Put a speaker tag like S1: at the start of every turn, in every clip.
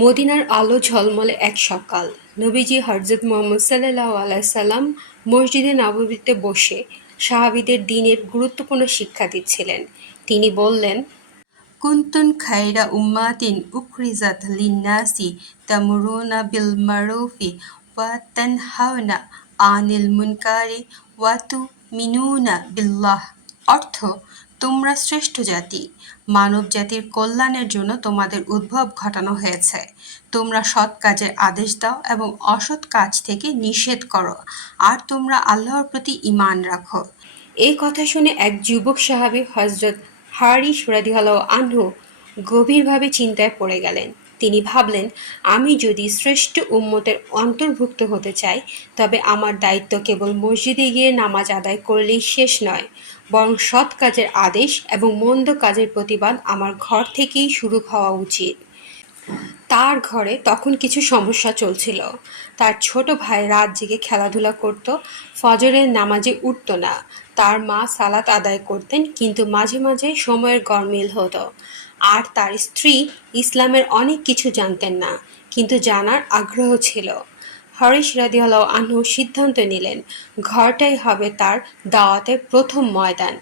S1: মদিনার আলো ঝলমলে এক সকাল। নবীজি হজরত মোহাম্মদ সাল্লাহ আলাইসাল্লাম মসজিদে নববীতে বসে সাহাবিদের দিনের গুরুত্বপূর্ণ শিক্ষা দিচ্ছিলেন। তিনি বললেন, কুন্তুন খাইরা উম্মাতিন উখরিজাত লিন্নাসি তামুরুনা বিল মারুফি ওয়া তানহাওনা আনিল মুনকারি ওয়া তুমিনুনা বিল্লাহ। অর্থ তোমরা শ্রেষ্ঠ জাতি। মানব জাতির কল্যাণের জন্য তোমাদের উদ্ভব ঘটানো হয়েছে। তোমরা সৎ কাজের আদেশ দাও এবং অসৎ কাজ থেকে নিষেধ করো। আর তোমরা আল্লাহর প্রতি ইমান রাখো। এই কথা শুনে এক যুবক সাহাবি হজরত হারিস রাদিয়াল্লাহু আনহু গভীরভাবে চিন্তায় পড়ে গেলেন। তিনি ভাবলেন, আমি যদি শ্রেষ্ঠ উম্মতের অন্তর্ভুক্ত হতে চাই, তবে আমার দায়িত্ব কেবল মসজিদে গিয়ে নামাজ আদায় করলেই শেষ নয়, বরং সৎ কাজের আদেশ এবং মন্দ কাজের প্রতিবাদ আমার ঘর থেকেই শুরু হওয়া উচিত। তার ঘরে তখন কিছু সমস্যা চলছিল। তার ছোট ভাই রাত জেগে খেলাধুলা করত, ফজরের নামাজে উঠত না। তার মা সালাত আদায় করতেন, কিন্তু মাঝে মাঝে সময়ের গরমিল হতো। আর তার স্ত্রী ইসলামের অনেক কিছু জানতেন না, কিন্তু জানার আগ্রহ ছিল। হরিশ রাদিয়াল্লাহু আনহু সিদ্ধান্ত নিলেন, ঘরটাই হবে তার দাওয়াতের প্রথম ময়দান।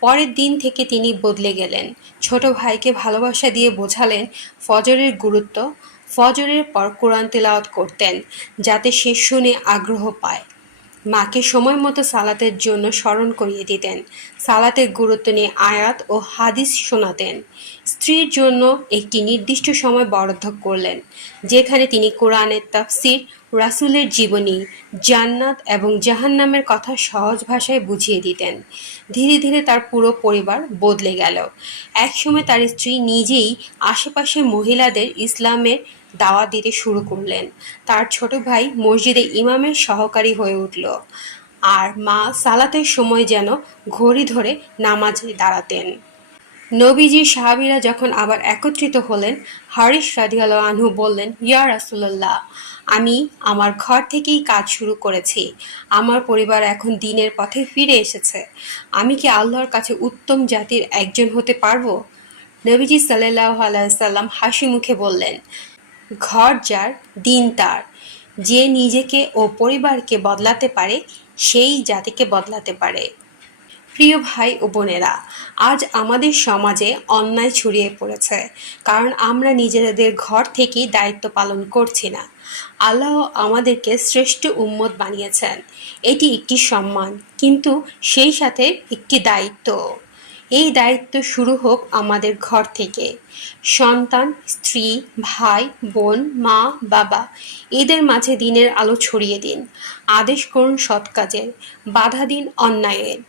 S1: পরের দিন থেকে তিনি বদলে গেলেন। ছোট ভাইকে ভালোবাসা দিয়ে বোঝালেন ফজরের গুরুত্ব। ফজরের পর কোরআন তেলাওয়াত করতেন, যাতে সে শুনে আগ্রহ পায়। মাকে সময় মতো সালাতের জন্য স্মরণ করিয়ে দিতেন। সালাতের গুরুত্ব নিয়ে আয়াত ও হাদিস শোনাতেন। স্ত্রীর জন্য একটি নির্দিষ্ট সময় বরাদ্দ করলেন, যেখানে তিনি কোরআনের তাফসির, রাসূলের জীবনী, জান্নাত এবং জাহান্নামের কথা সহজ ভাষায় বুঝিয়ে দিতেন। ধীরে ধীরে তার পুরো পরিবার বদলে গেল। একসময় তার স্ত্রী নিজেই আশেপাশের মহিলাদের ইসলামের দাওয়াত দিতে শুরু করলেন। তার ছোট ভাই মসজিদে ইমামের সহকারী হয়ে উঠল। আর মা সালাতের সময় যেন ঘড়ি ধরে নামাজে দাঁড়াতেন। নবীজি সাহাবিরা যখন আবার একত্রিত হলেন, হারিস রাদিয়াল্লাহ আনহু বললেন, ইয়া রাসূলুল্লাহ, আমি আমার ঘর থেকেই কাজ শুরু করেছি। আমার পরিবার এখন দিনের পথে ফিরে এসেছে। আমি কি আল্লাহর কাছে উত্তম জাতির একজন হতে পারব? নবীজি সাল্লাহ আলাইসাল্লাম হাসি মুখে বললেন ঘর যার দিন তার। যে নিজেকে ও পরিবারকে বদলাতে পারে, সেই জাতিকে বদলাতে পারে। প্রিয় ভাই ও বোনেরা, আজ আমাদের সমাজে অন্যায় ছড়িয়ে পড়েছে, কারণ আমরা নিজেদের ঘর থেকেই দায়িত্ব পালন করছি না। আল্লাহ আমাদেরকে শ্রেষ্ঠ উম্মত বানিয়েছেন। এটি একটি সম্মান, কিন্তু সেই সাথে একটি দায়িত্ব। এই দায়িত্ব শুরু হোক আমাদের ঘর থেকে। সন্তান, স্ত্রী, ভাই, বোন, মা, বাবা, এদের মাঝে দিনের আলো ছড়িয়ে দিন। আদেশ করুন সৎ কাজের, বাধা দিন অন্যায়ের।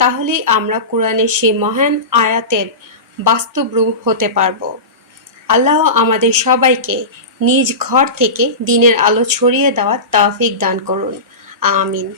S1: তাহলেই আমরা কোরআনের সেই মহান আয়াতের বাস্তব রূপ হতে পারব। আল্লাহ আমাদের সবাইকে নিজ ঘর থেকে দিনের আলো ছড়িয়ে দেওয়ার তাওফিক দান করুন। আমিন।